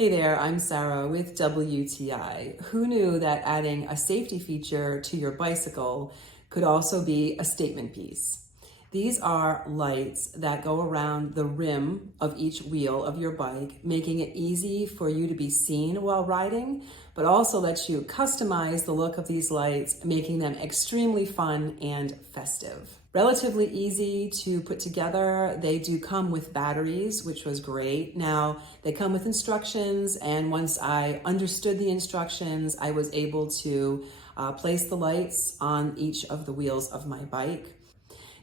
Hey there, I'm Sarah with WTI. Who knew that adding a safety feature to your bicycle could also be a statement piece? These are lights that go around the rim of each wheel of your bike, making it easy for you to be seen while riding, but also lets you customize the look of these lights, making them extremely fun and festive. Relatively easy to put together. They do come with batteries, which was great. Now, they come with instructions, and once I understood the instructions, I was able to place the lights on each of the wheels of my bike.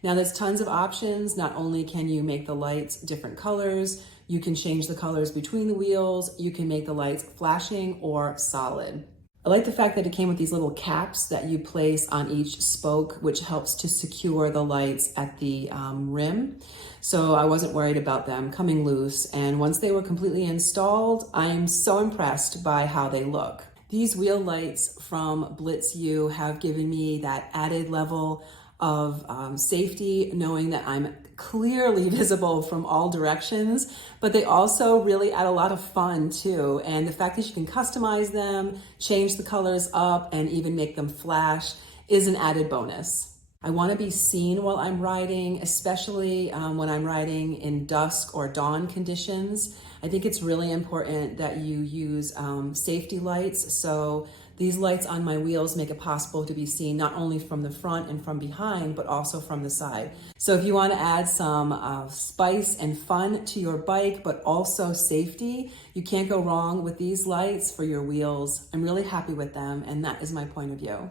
Now there's tons of options. Not only can you make the lights different colors, you can change the colors between the wheels, you can make the lights flashing or solid. I like the fact that it came with these little caps that you place on each spoke, which helps to secure the lights at the rim. So I wasn't worried about them coming loose. And once they were completely installed, I am so impressed by how they look. These wheel lights from BLITZU have given me that added level of safety, knowing that I'm clearly visible from all directions, but they also really add a lot of fun too. And the fact that you can customize them, change the colors up, and even make them flash is an added bonus. I want to be seen while I'm riding, especially when I'm riding in dusk or dawn conditions. I think it's really important that you use safety lights. So these lights on my wheels make it possible to be seen not only from the front and from behind, but also from the side. So if you want to add some spice and fun to your bike, but also safety, you can't go wrong with these lights for your wheels. I'm really happy with them, and that is my point of view.